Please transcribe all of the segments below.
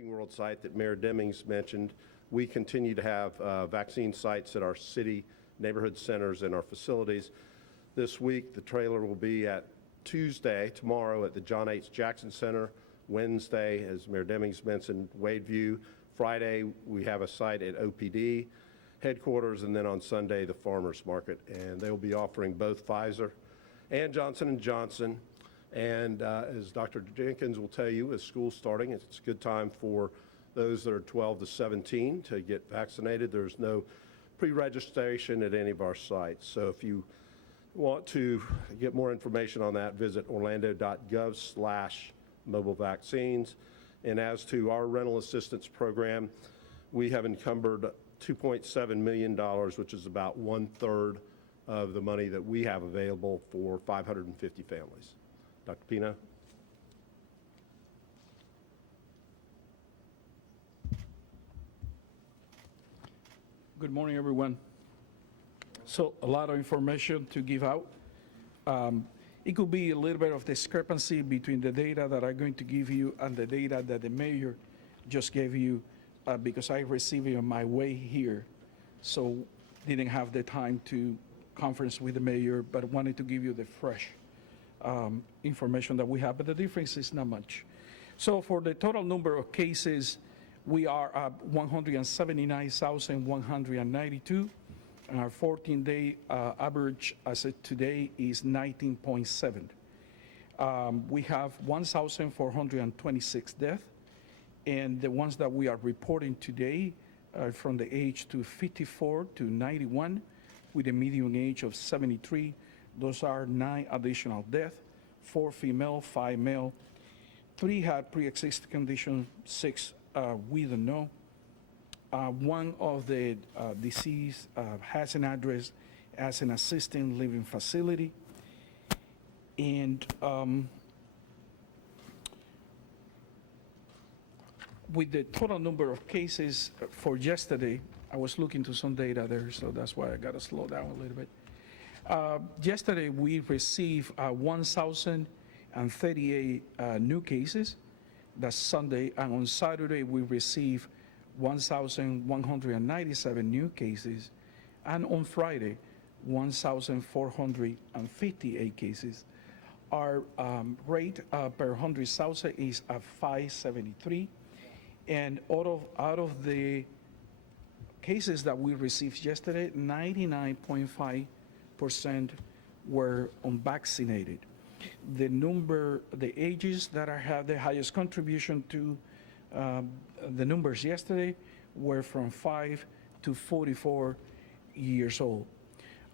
Camping World site that Mayor Demings mentioned, we continue to have vaccine sites at our city neighborhood centers and our facilities. This week, the trailer will be at Tuesday, tomorrow, at the John H. Jackson Center. Wednesday, as Mayor Demings mentioned, Wadeview. Friday, we have a site at OPD headquarters, and then on Sunday, the Farmers Market. And they will be offering both Pfizer and Johnson & Johnson. And as Dr. Jenkins will tell you, with school starting, it's a good time for those that are 12 to 17 to get vaccinated. There's no pre-registration at any of our sites. So if you want to get more information on that, visit orlando.gov/mobile vaccines. And as to our rental assistance program, we have encumbered $2.7 million, which is about 1/3 of the money that we have available for 550 families. Dr. Pino. Good morning, everyone. So a lot of information to give out. It could be a little bit of discrepancy between the data that I'm going to give you and the data that the mayor just gave you because I received it on my way here. So didn't have the time to conference with the mayor, but wanted to give you the fresh information that we have, but the difference is not much. So for the total number of cases, we are at 179,192, and our 14-day average as of today is 19.7. We have 1,426 deaths, and the ones that we are reporting today are from the age to 54 to 91, with a median age of 73. Those are 9 additional deaths, 4 female, 5 male. 3 had pre-existing conditions, 6 we don't know. One of the deceased has an address as an assisted living facility. And with the total number of cases for yesterday, I was looking to some data there, so that's why I got to slow down a little bit. Yesterday, we received 1,038 new cases. That's Sunday. And on Saturday, we received 1,197 new cases. And on Friday, 1,458 cases. Our rate per 100,000 is at 573. And out of the cases that we received yesterday, 99.5% were unvaccinated. The ages that have the highest contribution to the numbers yesterday were from 5 to 44 years old.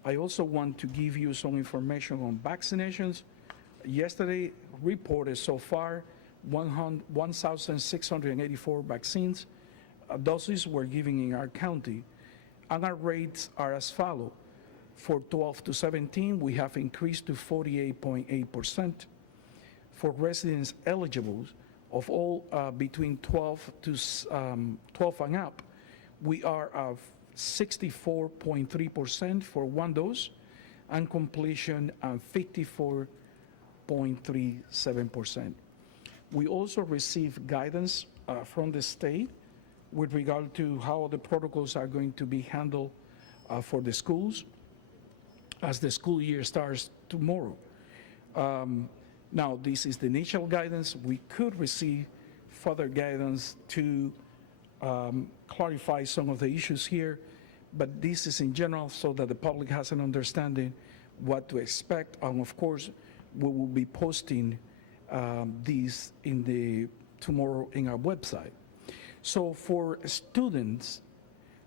I also want to give you some information on vaccinations. Yesterday, reported so far 1,684 vaccines. Doses were given in our county, and our rates are as follows. For 12 to 17, we have increased to 48.8%. For residents eligible of all between 12 and up, we are at 64.3% for 1 dose, and completion at 54.37%. We also receive guidance from the state with regard to how the protocols are going to be handled for the schools as the school year starts tomorrow. Now, this is the initial guidance. We could receive further guidance to clarify some of the issues here, but this is in general so that the public has an understanding what to expect. And of course, we will be posting these tomorrow in our website. So for students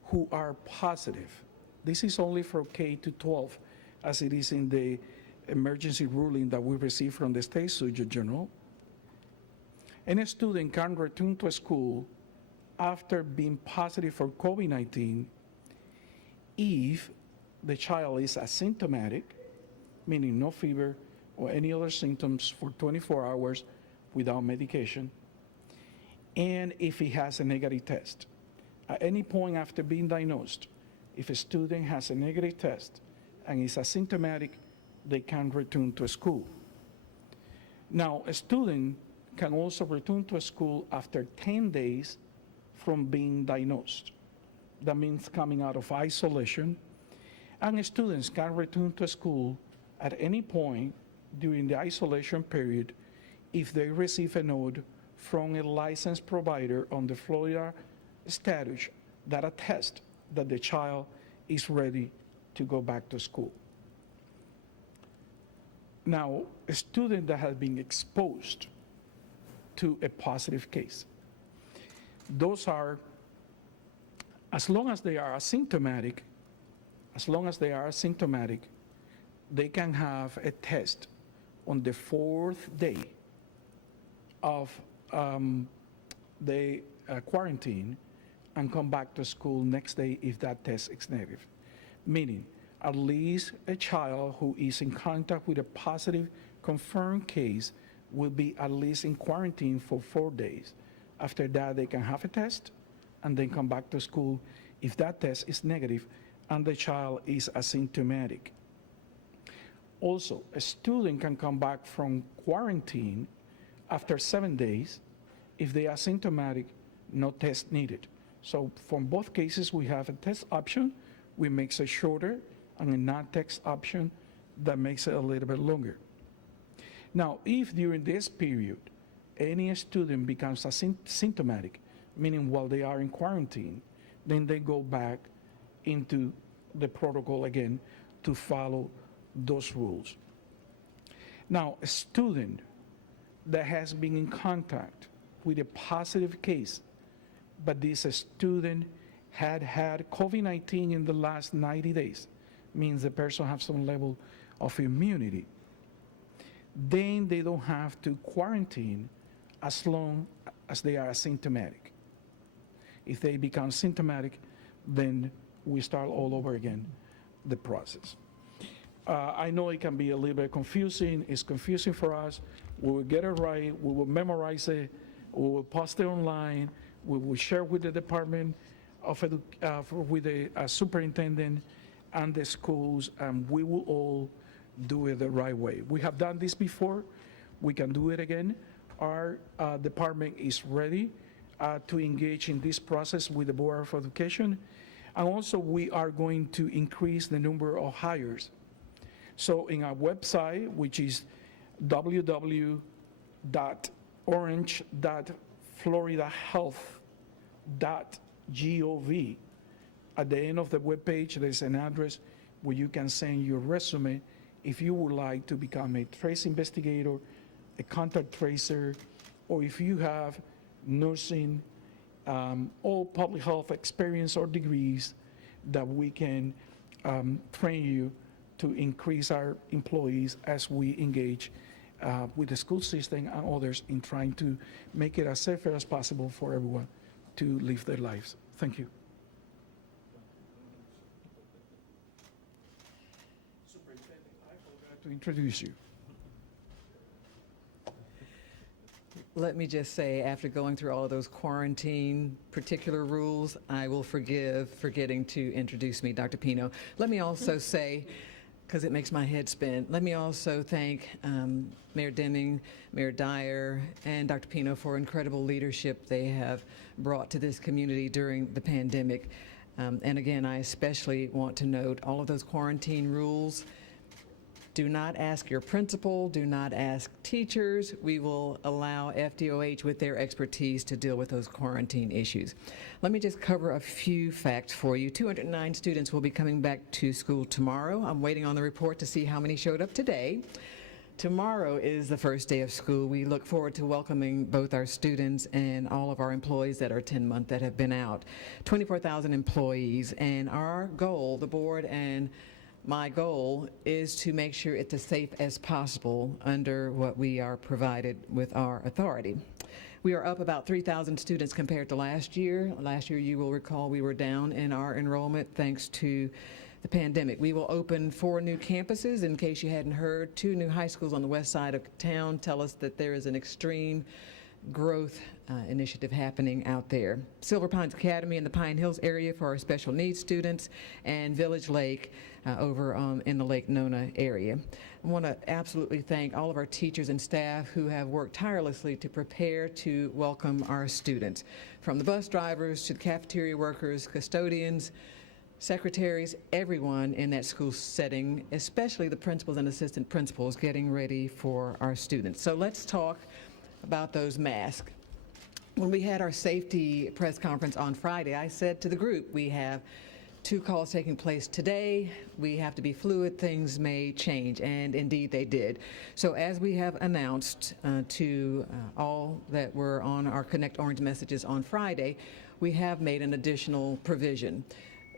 who are positive, this is only for K to 12, as it is in the emergency ruling that we received from the State Surgeon General. Any student can return to school after being positive for COVID-19 if the child is asymptomatic, meaning no fever or any other symptoms for 24 hours without medication, and if he has a negative test. At any point after being diagnosed, if a student has a negative test and is asymptomatic, they can return to school. Now, a student can also return to school after 10 days from being diagnosed. That means coming out of isolation. And students can return to school at any point during the isolation period if they receive a note from a licensed provider on the Florida statute that attests that the child is ready to go back to school. Now, a student that has been exposed to a positive case, those are, as long as they are asymptomatic, they can have a test on the 4th day of the quarantine and come back to school next day if that test is negative. Meaning, at least a child who is in contact with a positive confirmed case will be at least in quarantine for 4 days. After that, they can have a test and then come back to school if that test is negative and the child is asymptomatic. Also, a student can come back from quarantine after 7 days. If they are asymptomatic, no test needed. So from both cases, we have a test option, which makes it shorter, and a non-test option that makes it a little bit longer. Now, if during this period, any student becomes asymptomatic, meaning while they are in quarantine, then they go back into the protocol again to follow those rules. Now, a student that has been in contact with a positive case, but this student had COVID-19 in the last 90 days, means the person has some level of immunity, then they don't have to quarantine as long as they are asymptomatic. If they become symptomatic, then we start all over again the process. I know it can be a little bit confusing. It's confusing for us. We will get it right. We will memorize it. We will post it online. We will share with the Department of with the superintendent and the schools, and we will all do it the right way. We have done this before. We can do it again. Our department is ready to engage in this process with the Board of Education. And also, we are going to increase the number of hires. So in our website, which is www.orange.floridahealth.gov, at the end of the webpage, there's an address where you can send your resume if you would like to become a trace investigator, a contact tracer, or if you have nursing or public health experience or degrees that we can train you to increase our employees as we engage with the school system and others in trying to make it as safe as possible for everyone to live their lives. Thank you. Superintendent, I forgot to introduce you. Let me just say, after going through all of those quarantine particular rules, I will forgive forgetting to introduce me, Dr. Pino. Let me also say, because it makes my head spin, let me also thank Mayor Deming, Mayor Dyer, and Dr. Pino for incredible leadership they have brought to this community during the pandemic. And again, I especially want to note all of those quarantine rules. Do not ask your principal, do not ask teachers. We will allow FDOH with their expertise to deal with those quarantine issues. Let me just cover a few facts for you. 209 students will be coming back to school tomorrow. I'm waiting on the report to see how many showed up today. Tomorrow is the first day of school. We look forward to welcoming both our students and all of our employees that are 10-month that have been out. 24,000 employees, and our goal, the board and my goal, is to make sure it's as safe as possible under what we are provided with our authority. We are up about 3,000 students compared to last year. Last year, you will recall, we were down in our enrollment thanks to the pandemic. We will open 4 new campuses. In case you hadn't heard, 2 new high schools on the west side of town tell us that there is an extreme growth initiative happening out there. Silver Pines Academy in the Pine Hills area for our special needs students, and Village Lake over in the Lake Nona area. I want to absolutely thank all of our teachers and staff who have worked tirelessly to prepare to welcome our students, from the bus drivers to the cafeteria workers, custodians, secretaries, everyone in that school setting, especially the principals and assistant principals getting ready for our students. So let's talk about those masks. When we had our safety press conference on Friday, I said to the group, we have 2 calls taking place today. We have to be fluid. Things may change, and indeed they did. So as we have announced to all that were on our Connect Orange messages on Friday, we have made an additional provision.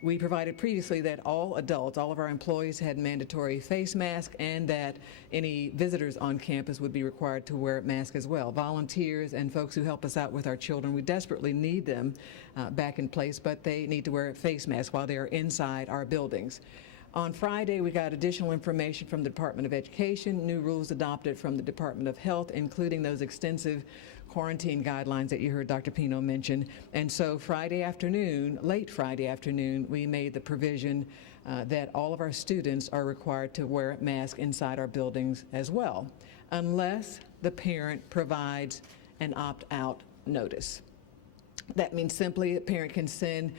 We provided previously that all adults, all of our employees had mandatory face masks, and that any visitors on campus would be required to wear a mask as well. Volunteers and folks who help us out with our children, we desperately need them back in place, but they need to wear a face mask while they are inside our buildings. On Friday, we got additional information from the Department of Education, new rules adopted from the Department of Health, including those extensive quarantine guidelines that you heard Dr. Pino mention. And so Friday afternoon, late Friday afternoon, we made the provision that all of our students are required to wear a mask inside our buildings as well, unless the parent provides an opt-out notice. That means simply a parent can send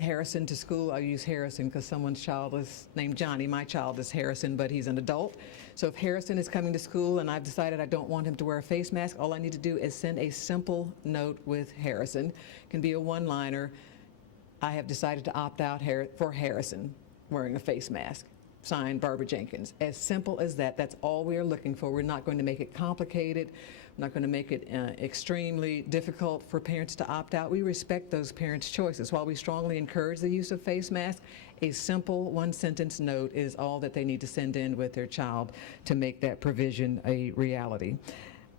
Harrison to school. I use Harrison because someone's child is named Johnny. My child is Harrison, but he's an adult. So if Harrison is coming to school and I've decided I don't want him to wear a face mask, all I need to do is send a simple note with Harrison. It can be a one-liner. I have decided to opt out for Harrison wearing a face mask. Signed, Barbara Jenkins. As simple as that. That's all we are looking for. We're not going to make it complicated. We're not going to make it extremely difficult for parents to opt out. We respect those parents' choices. While we strongly encourage the use of face masks, a simple one-sentence note is all that they need to send in with their child to make that provision a reality.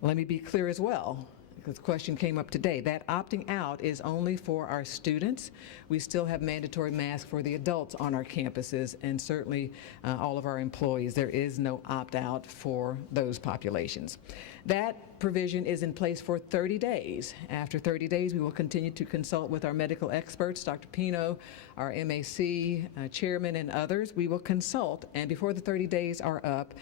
Let me be clear as well, because the question came up today. That opting out is only for our students. We still have mandatory masks for the adults on our campuses, and certainly all of our employees. There is no opt-out for those populations. That provision is in place for 30 days. After 30 days, we will continue to consult with our medical experts, Dr. Pino, our MAC chairman, and others. We will consult, and before the 30 days are up,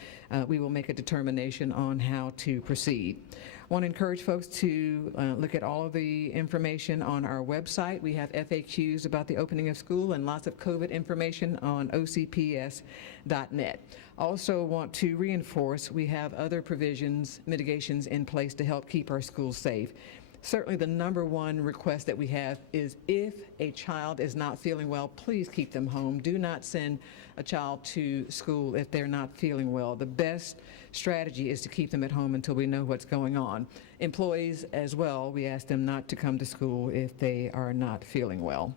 we will make a determination on how to proceed. I want to encourage folks to look at all of the information on our website. We have FAQs about the opening of school and lots of COVID information on ocps.net. Also want to reinforce we have other provisions, mitigations in place to help keep our schools safe. Certainly the number one request that we have is if a child is not feeling well, please keep them home. Do not send a child to school if they're not feeling well. The best strategy is to keep them at home until we know what's going on. Employees as well, we ask them not to come to school if they are not feeling well.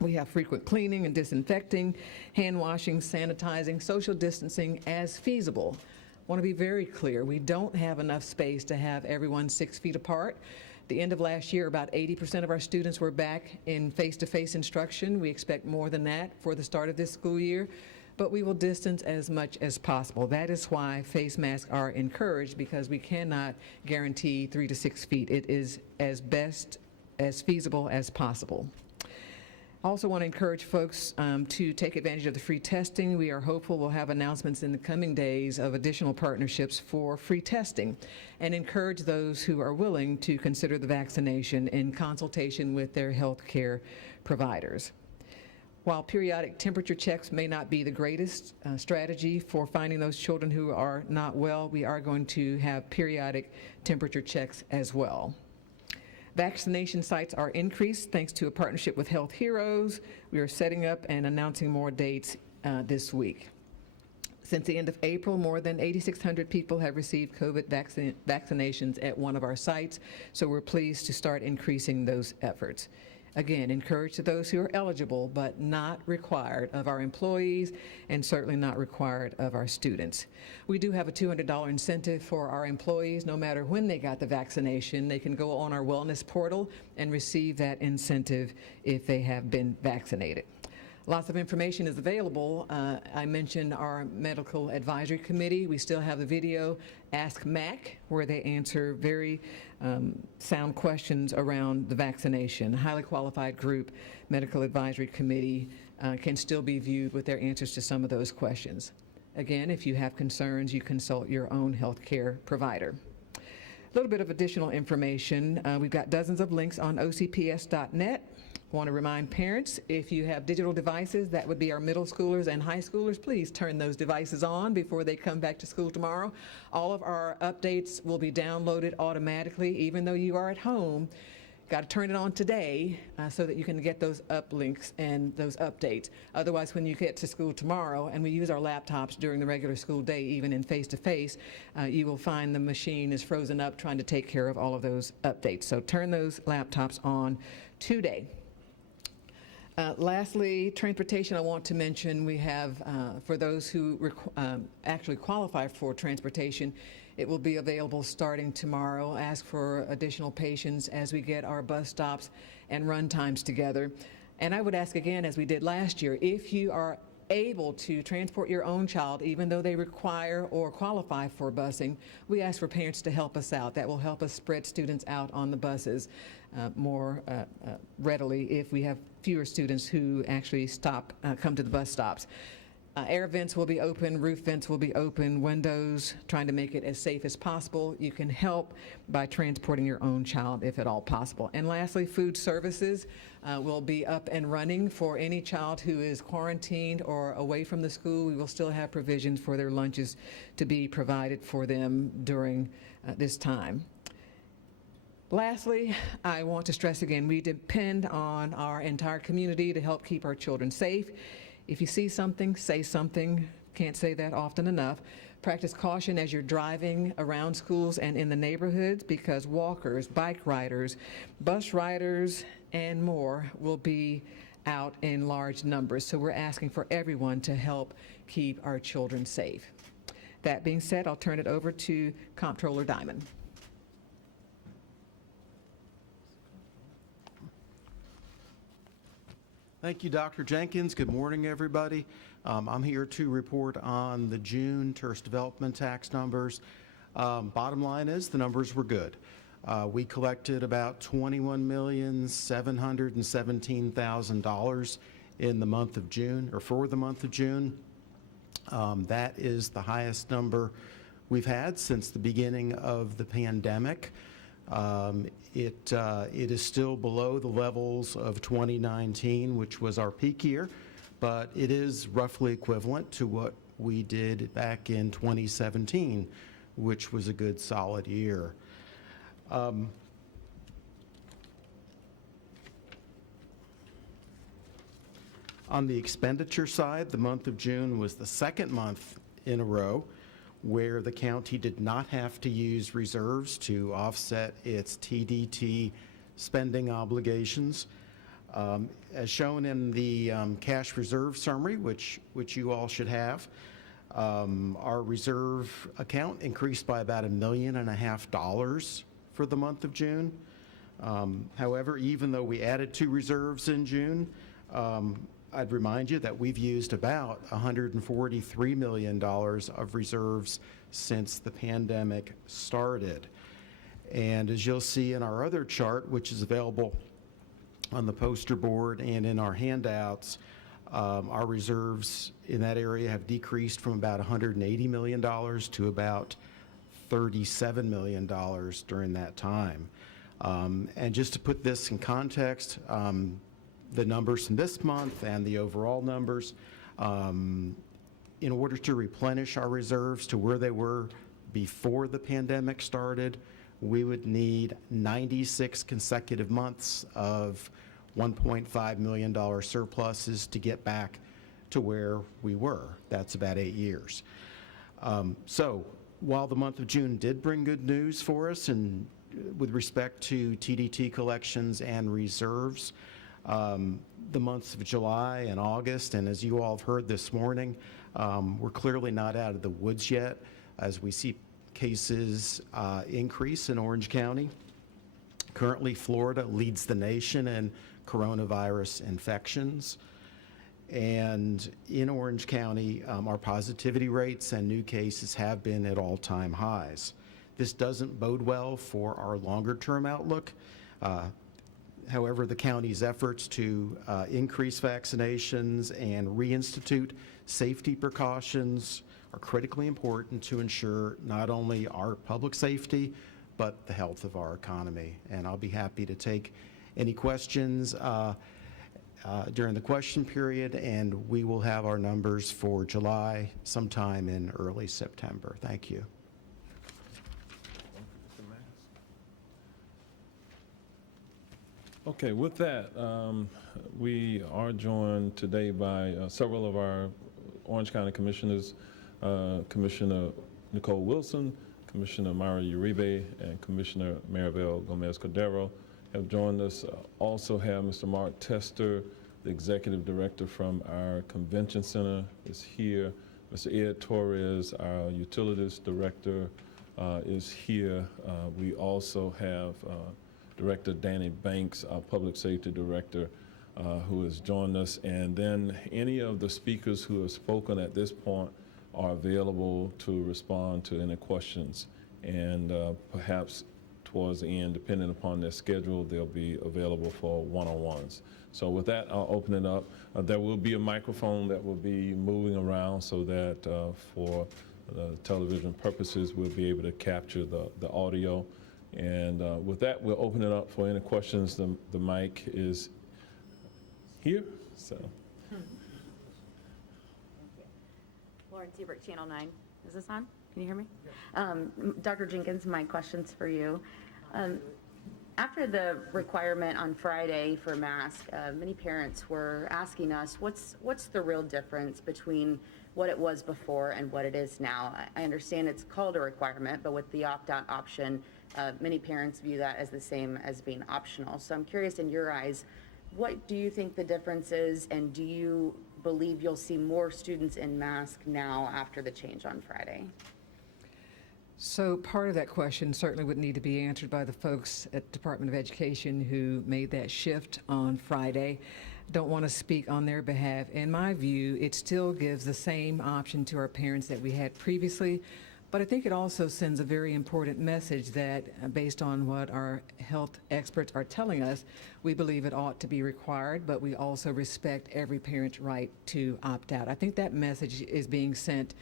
We have frequent cleaning and disinfecting, hand washing, sanitizing, social distancing as feasible. I want to be very clear, we don't have enough space to have everyone 6 feet apart. At the end of last year, about 80% of our students were back in face-to-face instruction. We expect more than that for the start of this school year, but we will distance as much as possible. That is why face masks are encouraged, because we cannot guarantee 3 to 6 feet. It is as best as feasible as possible. Also want to encourage folks to take advantage of the free testing. We are hopeful we'll have announcements in the coming days of additional partnerships for free testing, and encourage those who are willing to consider the vaccination in consultation with their health care providers. While periodic temperature checks may not be the greatest strategy for finding those children who are not well, we are going to have periodic temperature checks as well. Vaccination sites are increased thanks to a partnership with Health Heroes. We are setting up and announcing more dates this week. Since the end of April, more than 8,600 people have received COVID vaccinations at one of our sites, so we're pleased to start increasing those efforts. Again, encourage to those who are eligible, but not required of our employees, and certainly not required of our students. We do have a $200 incentive for our employees. No matter when they got the vaccination, they can go on our wellness portal and receive that incentive if they have been vaccinated. Lots of information is available. I mentioned our medical advisory committee. We still have the video Ask Mac, where they answer very sound questions around the vaccination. A highly qualified group, medical advisory committee, can still be viewed with their answers to some of those questions. Again, if you have concerns, you consult your own healthcare provider. A little bit of additional information. We've got dozens of links on ocps.net. Want to remind parents, if you have digital devices, that would be our middle schoolers and high schoolers, please turn those devices on before they come back to school tomorrow. All of our updates will be downloaded automatically, even though you are at home. Got to turn it on today so that you can get those uplinks and those updates. Otherwise, when you get to school tomorrow, and we use our laptops during the regular school day, even in face-to-face, you will find the machine is frozen up trying to take care of all of those updates. So turn those laptops on today. Lastly, transportation, I want to mention we have, for those who actually qualify for transportation, it will be available starting tomorrow. Ask for additional patience as we get our bus stops and run times together. And I would ask again, as we did last year, if you are able to transport your own child, even though they require or qualify for busing, we ask for parents to help us out. That will help us spread students out on the buses more readily if we have fewer students who actually come to the bus stops. Air vents will be open, roof vents will be open, windows, trying to make it as safe as possible. You can help by transporting your own child if at all possible. And lastly, food services will be up and running for any child who is quarantined or away from the school. We will still have provisions for their lunches to be provided for them during this time. Lastly, I want to stress again, we depend on our entire community to help keep our children safe. If you see something, say something. Can't say that often enough. Practice caution as you're driving around schools and in the neighborhoods, because walkers, bike riders, bus riders, and more will be out in large numbers. So we're asking for everyone to help keep our children safe. That being said, I'll turn it over to Comptroller Diamond. Thank you, Dr. Jenkins. Good morning, everybody. I'm here to report on the June tourist development tax numbers. Bottom line is the numbers were good. We collected about $21,717,000 in the month of June, or for the month of June. That is the highest number we've had since the beginning of the pandemic. It is still below the levels of 2019, which was our peak year, but it is roughly equivalent to what we did back in 2017, which was a good solid year. On the expenditure side, the month of June was the second month in a row where the county did not have to use reserves to offset its TDT spending obligations. As shown in the cash reserve summary, which you all should have, our reserve account increased by about $1.5 million for the month of June. However, even though we added 2 reserves in June, I'd remind you that we've used about $143 million of reserves since the pandemic started. And as you'll see in our other chart, which is available on the poster board and in our handouts, our reserves in that area have decreased from about $180 million to about $37 million during that time. And just to put this in context, the numbers from this month and the overall numbers, in order to replenish our reserves to where they were before the pandemic started, we would need 96 consecutive months of $1.5 million surpluses to get back to where we were. That's about 8 years. So while the month of June did bring good news for us and with respect to TDT collections and reserves, the months of July and August, and as you all have heard this morning, we're clearly not out of the woods yet as we see cases increase in Orange County. Currently, Florida leads the nation in coronavirus infections. And in Orange County, our positivity rates and new cases have been at all-time highs. This doesn't bode well for our longer-term outlook. However, the county's efforts to increase vaccinations and reinstitute safety precautions are critically important to ensure not only our public safety, but the health of our economy. And I'll be happy to take any questions during the question period, and we will have our numbers for July sometime in early September. Thank you. Okay, with that, we are joined today by several of our Orange County Commissioners, Commissioner Nicole Wilson, Commissioner Myra Uribe, and Commissioner Maribel Gomez-Cordero have joined us. Also have Mr. Mark Tester, the Executive Director from our Convention Center, is here. Mr. Ed Torres, our Utilities Director, is here. We also have Director Danny Banks, our Public Safety Director, who has joined us. And then any of the speakers who have spoken at this point are available to respond to any questions. And perhaps towards the end, depending upon their schedule, they'll be available for one-on-ones. So with that, I'll open it up. There will be a microphone that will be moving around so that for television purposes, we'll be able to capture the audio. And with that, we'll open it up for any questions. The mic is here, so. Lauren Seabrook, Channel 9. Is this on? Can you hear me? Dr. Jenkins, my question's for you. After the requirement on Friday for mask, many parents were asking us, what's the real difference between what it was before and what it is now? I understand it's called a requirement, but with the opt-out option, many parents view that as the same as being optional. So I'm curious, in your eyes, what do you think the difference is, and do you believe you'll see more students in mask now after the change on Friday? So part of that question certainly would need to be answered by the folks at Department of Education who made that shift on Friday. Don't want to speak on their behalf. In my view, it still gives the same option to our parents that we had previously, but I think it also sends a very important message that based on what our health experts are telling us, we believe it ought to be required, but we also respect every parent's right to opt out. I think that message is being sent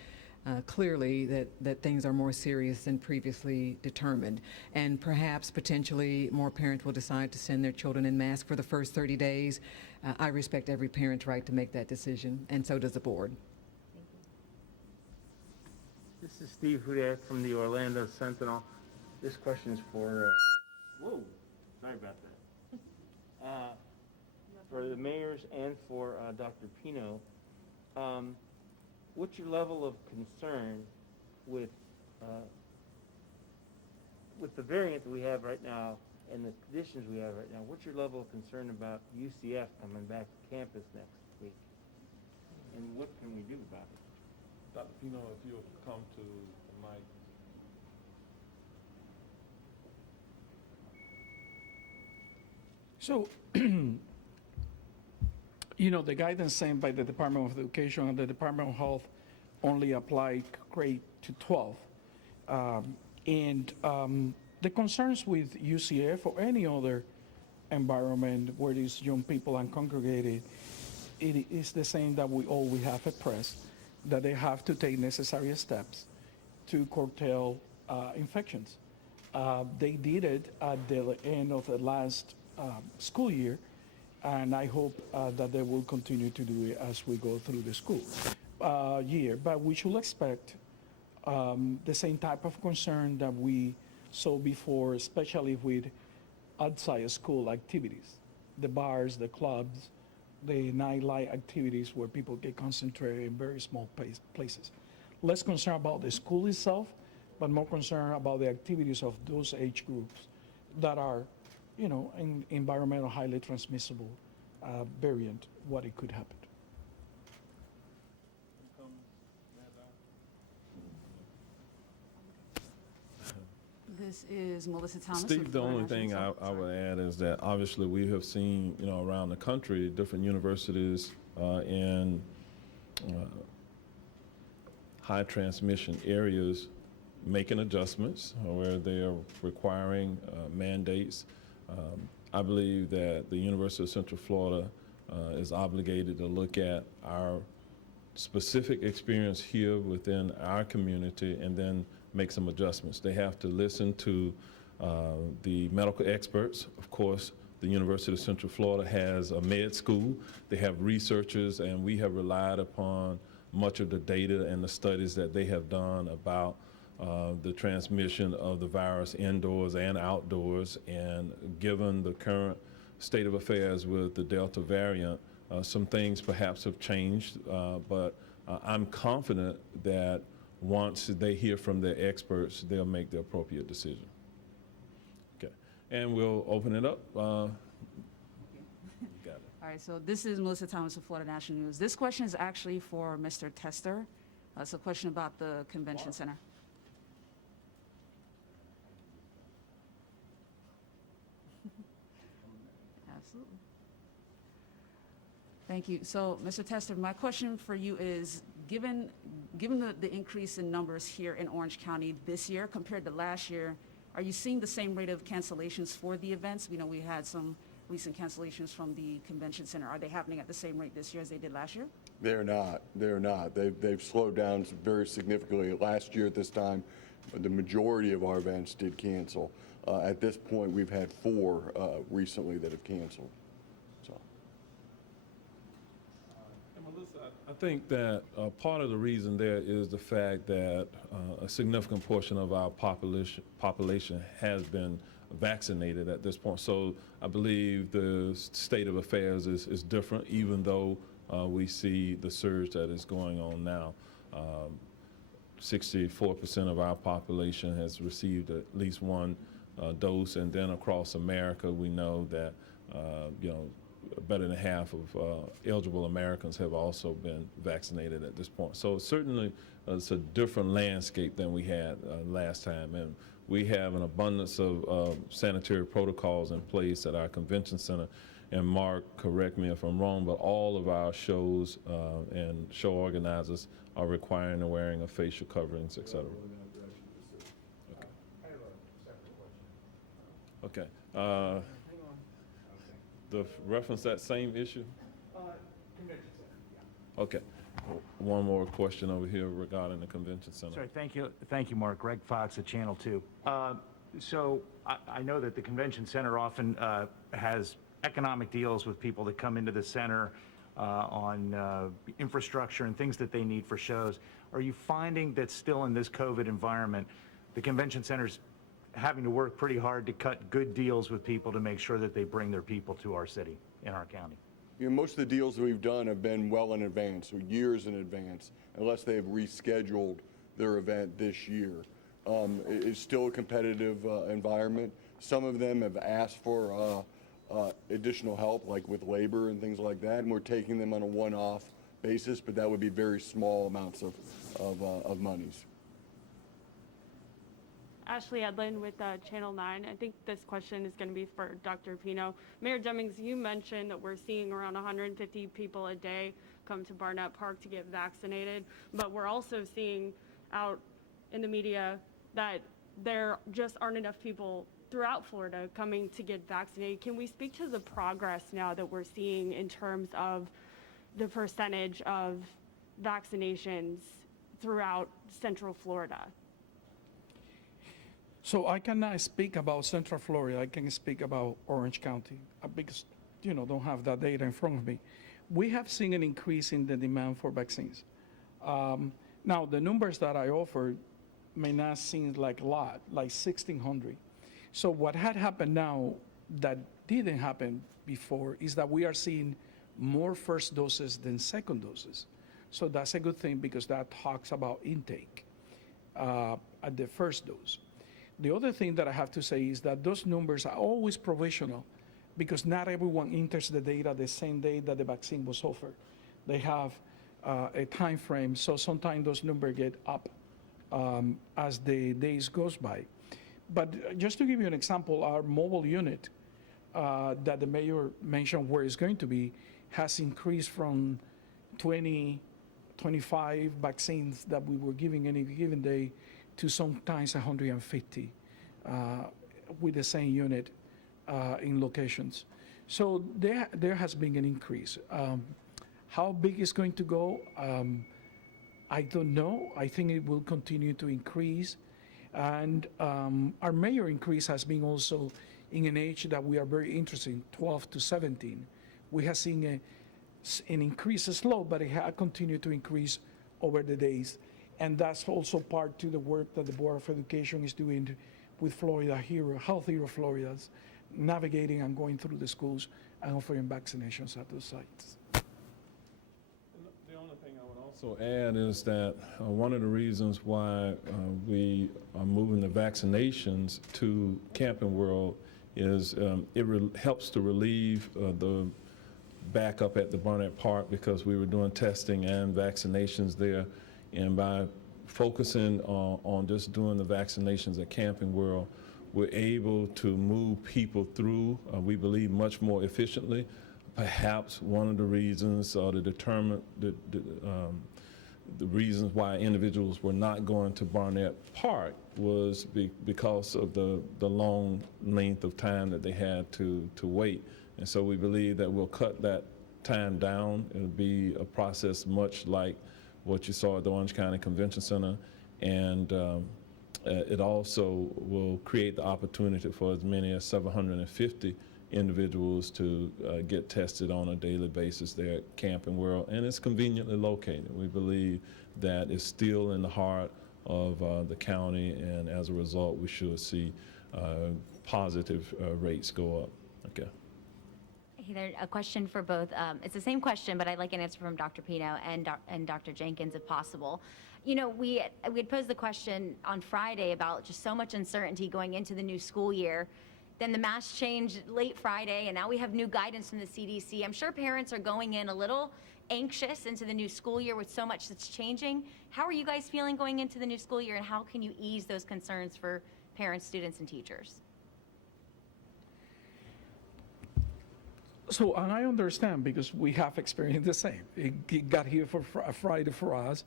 clearly that things are more serious than previously determined. And perhaps potentially more parents will decide to send their children in masks for the first 30 days. I respect every parent's right to make that decision, and so does the board. This is Steve Hudak from the Orlando Sentinel. This question is for, whoa, sorry about that. For the mayors and for Dr. Pino. What's your level of concern with the variant that we have right now and the conditions we have right now? What's your level of concern about UCF coming back to campus next week? And what can we do about it? Dr. Pino, if you'll come to the mic. So, the guidance sent by the Department of Education and the Department of Health only apply grade to 12. The concerns with UCF or any other environment where these young people are congregated, it is the same that we always have expressed, that they have to take necessary steps to curtail infections. They did it at the end of the last school year, and I hope that they will continue to do it as we go through the school year. But we should expect the same type of concern that we saw before, especially with outside school activities, the bars, the clubs, the nightlife activities where people get concentrated in very small places. Less concerned about the school itself, but more concerned about the activities of those age groups that are, in environmental highly transmissible variant, what it could happen. This is Melissa Thomas. Steve, with the Florida only thing National I Center. would add is that obviously we have seen, around the country, different universities in high transmission areas making adjustments where they are requiring mandates. I believe that the University of Central Florida is obligated to look at our specific experience here within our community and then make some adjustments. They have to listen to the medical experts. Of course, the University of Central Florida has a med school. They have researchers, and we have relied upon much of the data and the studies that they have done about the transmission of the virus indoors and outdoors. And given the current state of affairs with the Delta variant, some things perhaps have changed, but I'm confident that once they hear from their experts, they'll make the appropriate decision. Okay, and we'll open it up. You got it. All right, so this is Melissa Thomas of Florida National News. This question is actually for Mr. Tester. It's a question about the convention center. Absolutely. Thank you. So, Mr. Tester, my question for you is, given the increase in numbers here in Orange County this year compared to last year, are you seeing the same rate of cancellations for the events? We know we had some recent cancellations from the convention center. Are they happening at the same rate this year as they did last year? They're not. They're not. They've slowed down very significantly. Last year at this time, the majority of our events did cancel. At this point, we've had 4 recently that have canceled. So. And Melissa, I think that part of the reason there is the fact that a significant portion of our population has been vaccinated at this point. So I believe the state of affairs is different, even though we see the surge that is going on now. 64% of our population has received at least one dose, and then across America, we know that better than half of eligible Americans have also been vaccinated at this point. So certainly it's a different landscape than we had last time, and we have an abundance of sanitary protocols in place at our convention center. And Mark, correct me if I'm wrong, but all of our shows and show organizers are requiring the wearing of facial coverings, et cetera. Okay. The reference that same issue? Okay. One more question over here regarding the convention center. Sorry, thank you, Mark. Greg Fox at Channel 2. So I know that the convention center often has economic deals with people that come into the center on infrastructure and things that they need for shows. Are you finding that still in this COVID environment, the convention center's having to work pretty hard to cut good deals with people to make sure that they bring their people to our city, in our county? Most of the deals that we've done have been well in advance, so years in advance, unless they've rescheduled their event this year. It's still a competitive environment. Some of them have asked for additional help, like with labor and things like that, and we're taking them on a one-off basis, but that would be very small amounts of monies. Ashley Edlin with Channel 9. I think this question is going to be for Dr. Pino. Mayor Demings, you mentioned that we're seeing around 150 people a day come to Barnett Park to get vaccinated, but we're also seeing out in the media that there just aren't enough people throughout Florida coming to get vaccinated. Can we speak to the progress now that we're seeing in terms of the percentage of vaccinations throughout Central Florida? So I cannot speak about Central Florida. I can speak about Orange County because, don't have that data in front of me. We have seen an increase in the demand for vaccines. Now, the numbers that I offered may not seem like a lot, like 1,600. So what had happened now that didn't happen before is that we are seeing more first doses than second doses. So that's a good thing because that talks about intake at the first dose. The other thing that I have to say is that those numbers are always provisional because not everyone enters the data the same day that the vaccine was offered. They have a time frame, so sometimes those numbers get up as the days goes by. But just to give you an example, our mobile unit that the mayor mentioned where it's going to be has increased from 20, 25 vaccines that we were giving any given day to sometimes 150 with the same unit in locations. So there has been an increase. How big it's going to go, I don't know. I think it will continue to increase. And our major increase has been also in an age that we are very interested in, 12 to 17. We have seen an increase, slow, but it has continued to increase over the days. And that's also part to the work that the Board of Education is doing with Florida Hero, Health Hero Florida's, navigating and going through the schools and offering vaccinations at those sites. The only thing I would also add is that one of the reasons why we are moving the vaccinations to Camping World is it helps to relieve the backup at the Barnett Park because we were doing testing and vaccinations there. And by focusing on just doing the vaccinations at Camping World, we're able to move people through, we believe, much more efficiently. Perhaps one of the reasons or the reasons why individuals were not going to Barnett Park was because of the long length of time that they had to wait. And so we believe that we'll cut that time down. It'll be a process much like what you saw at the Orange County Convention Center. And it also will create the opportunity for as many as 750 individuals to get tested on a daily basis there at Camping World, and it's conveniently located. We believe that it's still in the heart of the county, and as a result, we should see positive rates go up. Okay. Hey there, a question for both. It's the same question, but I'd like an answer from Dr. Pino and Dr. Jenkins, if possible. You know, we had posed the question on Friday about just so much uncertainty going into the new school year. Then the mask changed late Friday, and now we have new guidance from the CDC. I'm sure parents are going in a little anxious into the new school year with so much that's changing. How are you guys feeling going into the new school year, and how can you ease those concerns for parents, students, and teachers? So, and I understand because we have experienced the same. It got here for Friday for us,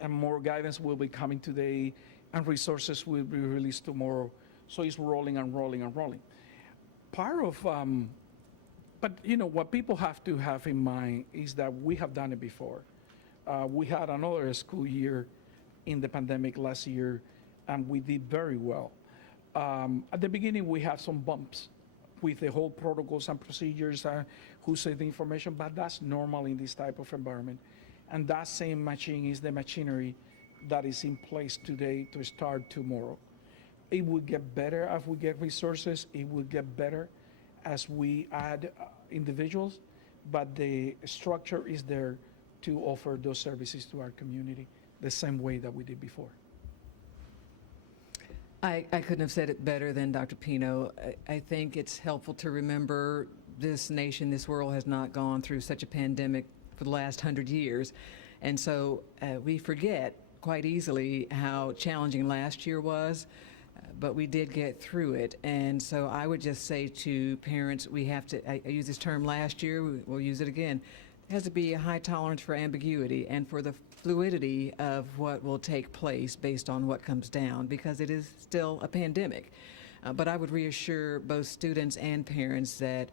and more guidance will be coming today, and resources will be released tomorrow. So it's rolling and rolling and rolling. Part of, but you know, what people have to have in mind is that we have done it before. We had another school year in the pandemic last year, and we did very well. At the beginning, we had some bumps with the whole protocols and procedures, who said the information, but that's normal in this type of environment. And that same machine is the machinery that is in place today to start tomorrow. It will get better as we get resources. It will get better as we add individuals, but the structure is there to offer those services to our community the same way that we did before. I couldn't have said it better than Dr. Pino. I think it's helpful to remember this nation, this world has not gone through such a pandemic for the last 100 years. And so we forget quite easily how challenging last year was, but we did get through it. And so I would just say to parents, we have to, I used this term last year, we'll use it again. There has to be a high tolerance for ambiguity and for the fluidity of what will take place based on what comes down, because it is still a pandemic. But I would reassure both students and parents that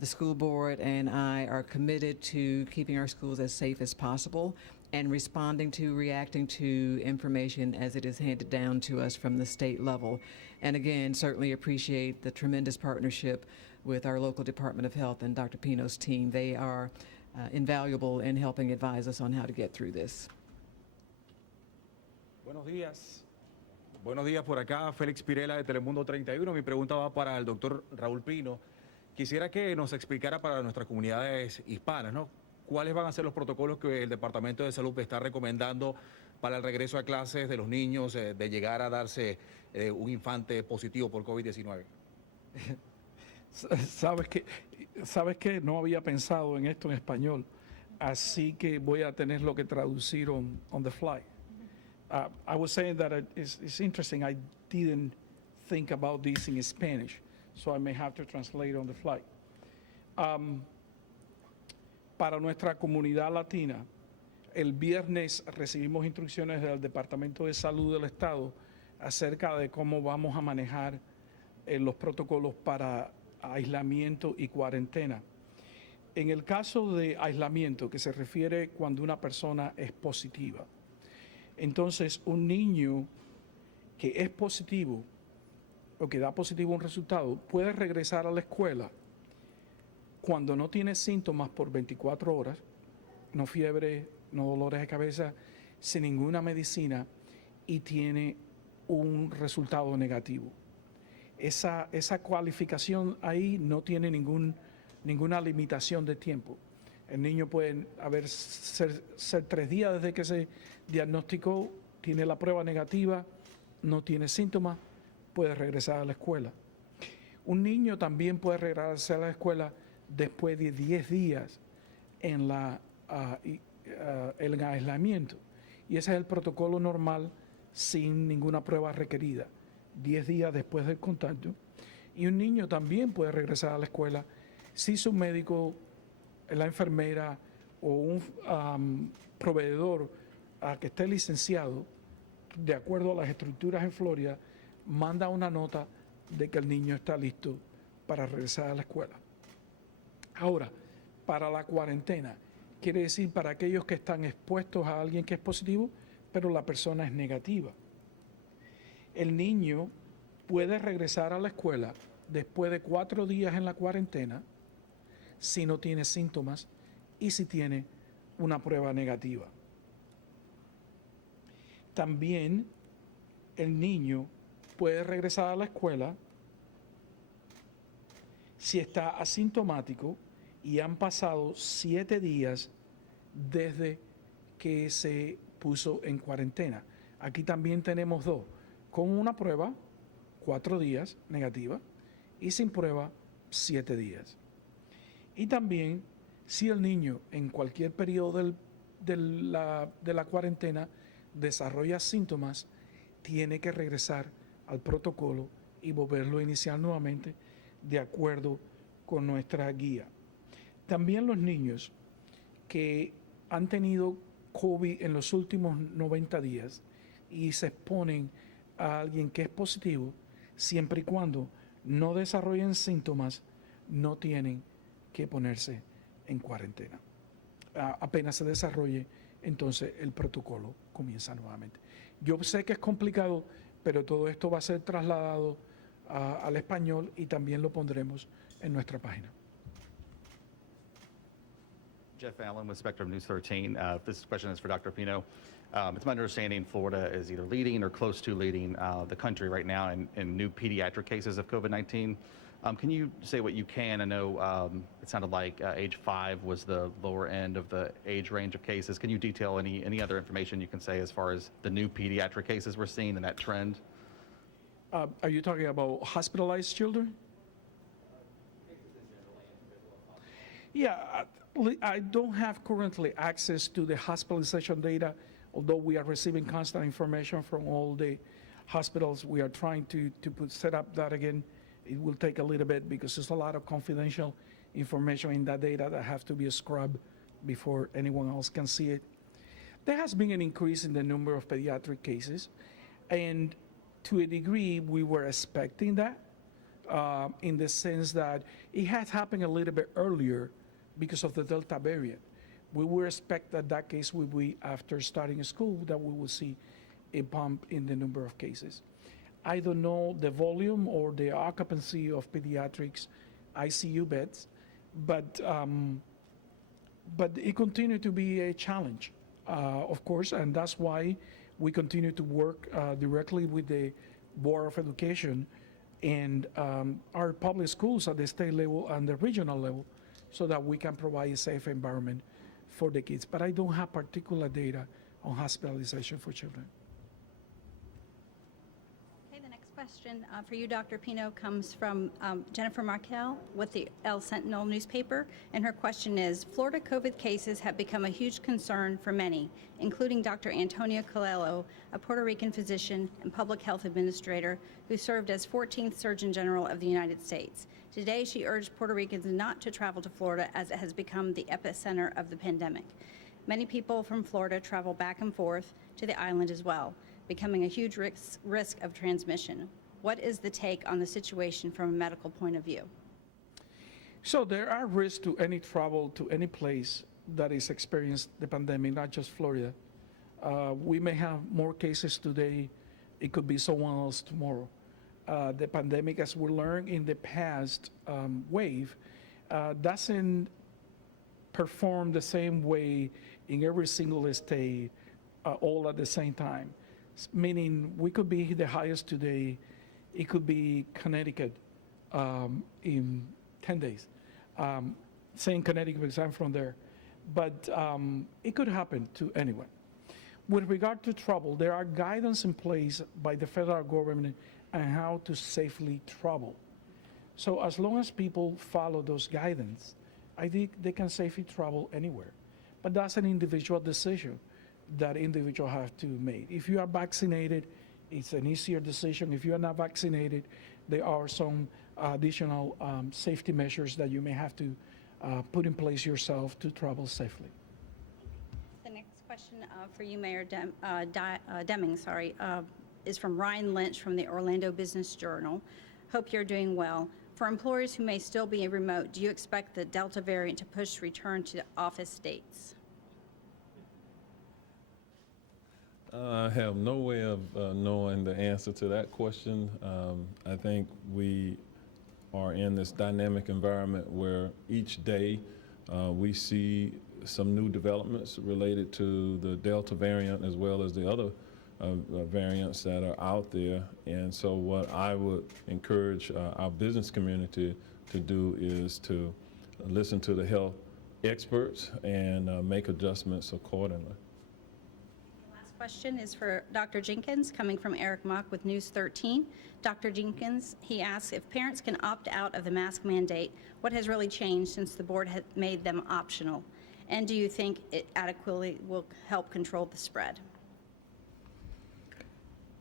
the school board and I are committed to keeping our schools as safe as possible and responding to, reacting to information as it is handed down to us from the state level. And again, certainly appreciate the tremendous partnership with our local Department of Health and Dr. Pino's team. They are invaluable in helping advise us on how to get through this. Buenos días. Buenos días por acá, Félix Pirela de Telemundo 31. Mi pregunta va para el doctor Raúl Pino. Quisiera que nos explicara para nuestras comunidades hispanas, ¿no? ¿Cuáles van a ser los protocolos que el Departamento de Salud está recomendando para el regreso a clases de los niños, de llegar a darse un infante positivo por COVID-19? ¿Sabes qué? No había pensado en esto en español, así que voy a tenerlo que traducir on the fly. I was saying that it's interesting. I didn't think about this in Spanish, so I may have to translate on the fly. Para nuestra comunidad latina, el viernes recibimos instrucciones del Departamento de Salud del Estado acerca de cómo vamos a manejar los protocolos para aislamiento y cuarentena. En el caso de aislamiento, que se refiere cuando una persona es positiva, entonces un niño que es positivo o que da positivo un resultado puede regresar a la escuela cuando no tiene síntomas por 24 horas, no fiebre, no dolores de cabeza, sin ninguna medicina y tiene un resultado negativo. Esa cualificación ahí no tiene ninguna limitación de tiempo. El niño puede ser 3 días desde que se diagnosticó, tiene la prueba negativa, no tiene síntomas, puede regresar a la escuela. Un niño también puede regresar a la escuela después de 10 días en el aislamiento. Y ese es el protocolo normal sin ninguna prueba requerida, 10 días después del contagio. Y un niño también puede regresar a la escuela si su médico, la enfermera o un proveedor que esté licenciado, de acuerdo a las estructuras en Florida, manda una nota de que el niño está listo para regresar a la escuela. Ahora, para la cuarentena, quiere decir para aquellos que están expuestos a alguien que es positivo, pero la persona es negativa. El niño puede regresar a la escuela después de 4 días en la cuarentena si no tiene síntomas y si tiene una prueba negativa. También el niño puede regresar a la escuela si está asintomático y han pasado 7 días desde que se puso en cuarentena. Aquí también tenemos 2, con una prueba, 4 días negativa, y sin prueba, 7 días. Y también si el niño en cualquier periodo de la cuarentena desarrolla síntomas, tiene que regresar al protocolo y volverlo a iniciar nuevamente de acuerdo con nuestra guía. También los niños que han tenido COVID en los últimos 90 días y se exponen a alguien que es positivo, siempre y cuando no desarrollen síntomas, no tienen que ponerse en cuarentena. Apenas se desarrolle, entonces el protocolo comienza nuevamente. Yo sé que es complicado, pero todo esto va a ser trasladado al español y también lo pondremos en nuestra página. Jeff Allen with Spectrum News 13. This question is for Dr. Pino. It's my understanding Florida is either leading or close to leading the country right now in new pediatric cases of COVID-19. Can you say what you can? I know it sounded like age 5 was the lower end of the age range of cases. Can you detail any other information you can say as far as the new pediatric cases we're seeing and that trend? Are you talking about hospitalized children? Yeah, I don't have currently access to the hospitalization data, although we are receiving constant information from all the hospitals. We are trying to set up that again. It will take a little bit because there's a lot of confidential information in that data that have to be scrubbed before anyone else can see it. There has been an increase in the number of pediatric cases, and to a degree, we were expecting that in the sense that it has happened a little bit earlier because of the Delta variant. We would expect that case will be after starting school, that we will see a bump in the number of cases. I don't know the volume or the occupancy of pediatrics ICU beds, but it continued to be a challenge, of course, and that's why we continue to work directly with the Board of Education and our public schools at the state level and the regional level so that we can provide a safe environment for the kids. But I don't have particular data on hospitalization for children. Okay, the next question for you, Dr. Pino, comes from Jennifer Markel with the El Sentinel newspaper, and her question is, Florida COVID cases have become a huge concern for many, including Dr. Antonia Colello, a Puerto Rican physician and public health administrator who served as 14th Surgeon General of the United States. Today, she urged Puerto Ricans not to travel to Florida as it has become the epicenter of the pandemic. Many people from Florida travel back and forth to the island as well, becoming a huge risk of transmission. What is the take on the situation from a medical point of view? So there are risks to any travel to any place that is experienced the pandemic, not just Florida. We may have more cases today. It could be someone else tomorrow. The pandemic, as we learned in the past wave, doesn't perform the same way in every single state all at the same time. Meaning we could be the highest today, it could be Connecticut in 10 days. Saying Connecticut because I'm from there. But it could happen to anyone. With regard to travel, there are guidance in place by the federal government on how to safely travel. So as long as people follow those guidance, I think they can safely travel anywhere. But that's an individual decision that individual have to make. If you are vaccinated, it's an easier decision. If you are not vaccinated, there are some additional safety measures that you may have to put in place yourself to travel safely. The next question for you, Mayor Demings, is from Ryan Lynch from the Orlando Business Journal. Hope you're doing well. For employers who may still be remote, do you expect the Delta variant to push return to office dates? I have no way of knowing the answer to that question. I think we are in this dynamic environment where each day we see some new developments related to the Delta variant as well as the other variants that are out there. And so what I would encourage our business community to do is to listen to the health experts and make adjustments accordingly. Question is for Dr. Jenkins, coming from Eric Mock with News 13. Dr. Jenkins, he asks if parents can opt out of the mask mandate, what has really changed since the board had made them optional? And do you think it adequately will help control the spread?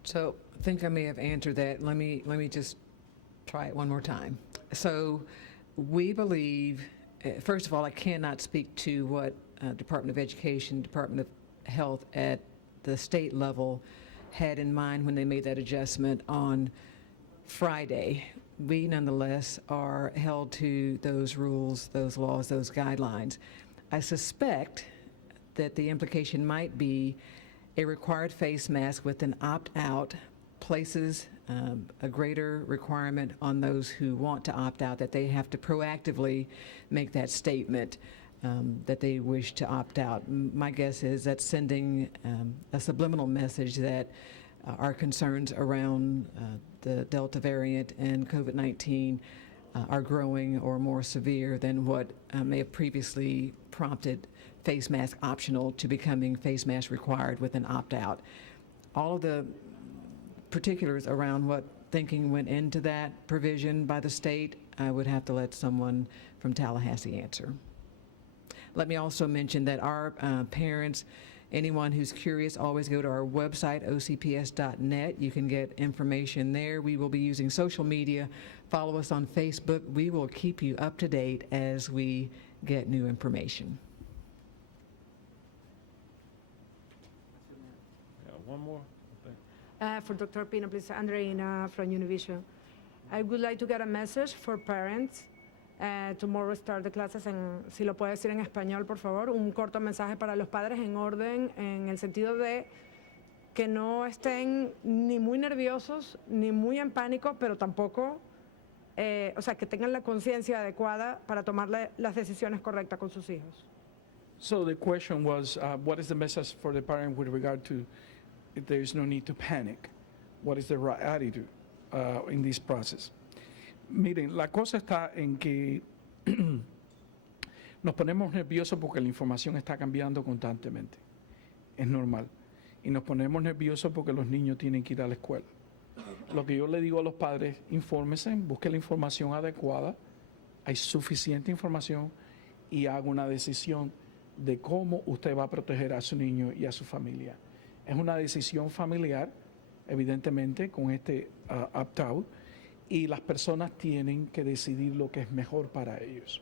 So I think I may have answered that. Let me just try it one more time. So we believe, first of all, I cannot speak to what Department of Education, Department of Health at the state level had in mind when they made that adjustment on Friday. We nonetheless are held to those rules, those laws, those guidelines. I suspect that the implication might be a required face mask with an opt-out places a greater requirement on those who want to opt out, that they have to proactively make that statement that they wish to opt out. My guess is that's sending a subliminal message that our concerns around the Delta variant and COVID-19 are growing or more severe than what may have previously prompted face mask optional to becoming face mask required with an opt-out. All of the particulars around what thinking went into that provision by the state, I would have to let someone from Tallahassee answer. Let me also mention that our parents, anyone who's curious, always go to our website, ocps.net. You can get information there. We will be using social media. Follow us on Facebook. We will keep you up to date as we get new information. Yeah, one more, I think. For Dr. Pino, please, Andreina from Univision. I would like to get a message for parents. Tomorrow start the classes si lo puede decir en español, por favor, un corto mensaje para los padres en orden, en el sentido de que no estén ni muy nerviosos, ni muy en pánico, pero tampoco, o sea, que tengan la conciencia adecuada para tomar las decisiones correctas con sus hijos. So the question was, what is the message for the parent with regard to if there is no need to panic? What is the right attitude in this process? Miren, la cosa está en que nos ponemos nerviosos porque la información está cambiando constantemente. Es normal. Y nos ponemos nerviosos porque los niños tienen que ir a la escuela. Lo que yo le digo a los padres, infórmense, busquen la información adecuada, hay suficiente información y haga una decisión de cómo usted va a proteger a su niño y a su familia. Es una decisión familiar, evidentemente, con este opt-out, y las personas tienen que decidir lo que es mejor para ellos.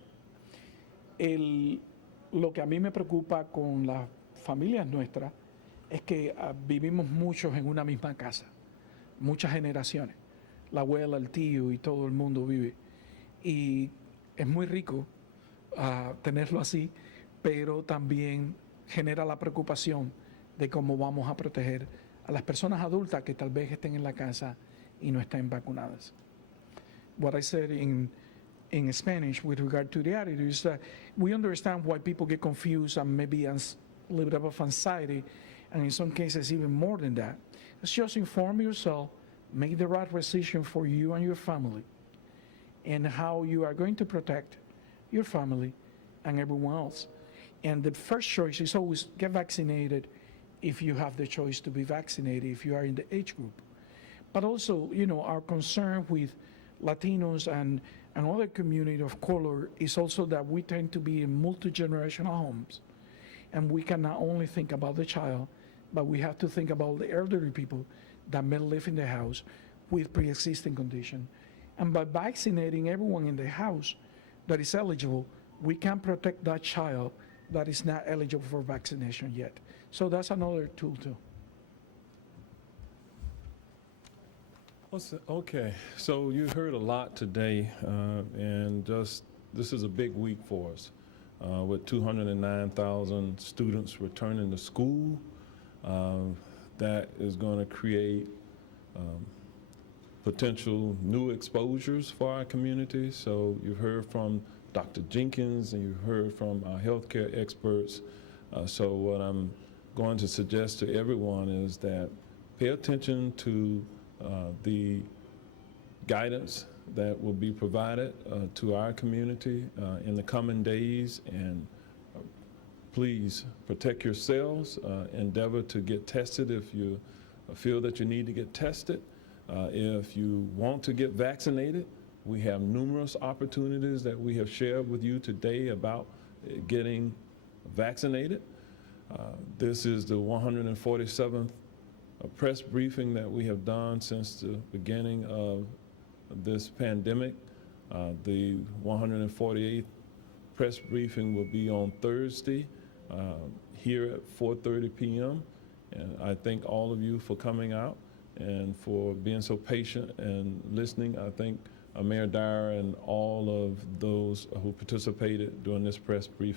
Lo que a mí me preocupa con las familias nuestras es que vivimos muchos en una misma casa, muchas generaciones. La abuela, el tío y todo el mundo vive. Y es muy rico tenerlo así, pero también genera la preocupación de cómo vamos a proteger a las personas adultas que tal vez estén en la casa y no estén vacunadas. What I said in Spanish with regard to the attitude is that we understand why people get confused and maybe a little bit of anxiety, and in some cases even more than that. It's just inform yourself, make the right decision for you and your family, and how you are going to protect your family and everyone else. And the first choice is always get vaccinated if you have the choice to be vaccinated, if you are in the age group. But also, you know, our concern with Latinos and other community of color is also that we tend to be in multi-generational homes. And we can not only think about the child, but we have to think about the elderly people that may live in the house with pre-existing condition. And by vaccinating everyone in the house that is eligible, we can protect that child that is not eligible for vaccination yet. So that's another tool too. Okay, so you heard a lot today, and just this is a big week for us. With 209,000 students returning to school, that is going to create potential new exposures for our community. So you've heard from Dr. Jenkins and you've heard from our healthcare experts. So what I'm going to suggest to everyone is that pay attention to the guidance that will be provided to our community in the coming days, and please protect yourselves. Endeavor to get tested if you feel that you need to get tested. If you want to get vaccinated, we have numerous opportunities that we have shared with you today about getting vaccinated. This is the 147th press briefing that we have done since the beginning of this pandemic. The 148th press briefing will be on Thursday here at 4:30 p.m. And I thank all of you for coming out and for being so patient and listening. I thank Mayor Dyer and all of those who participated during this press briefing.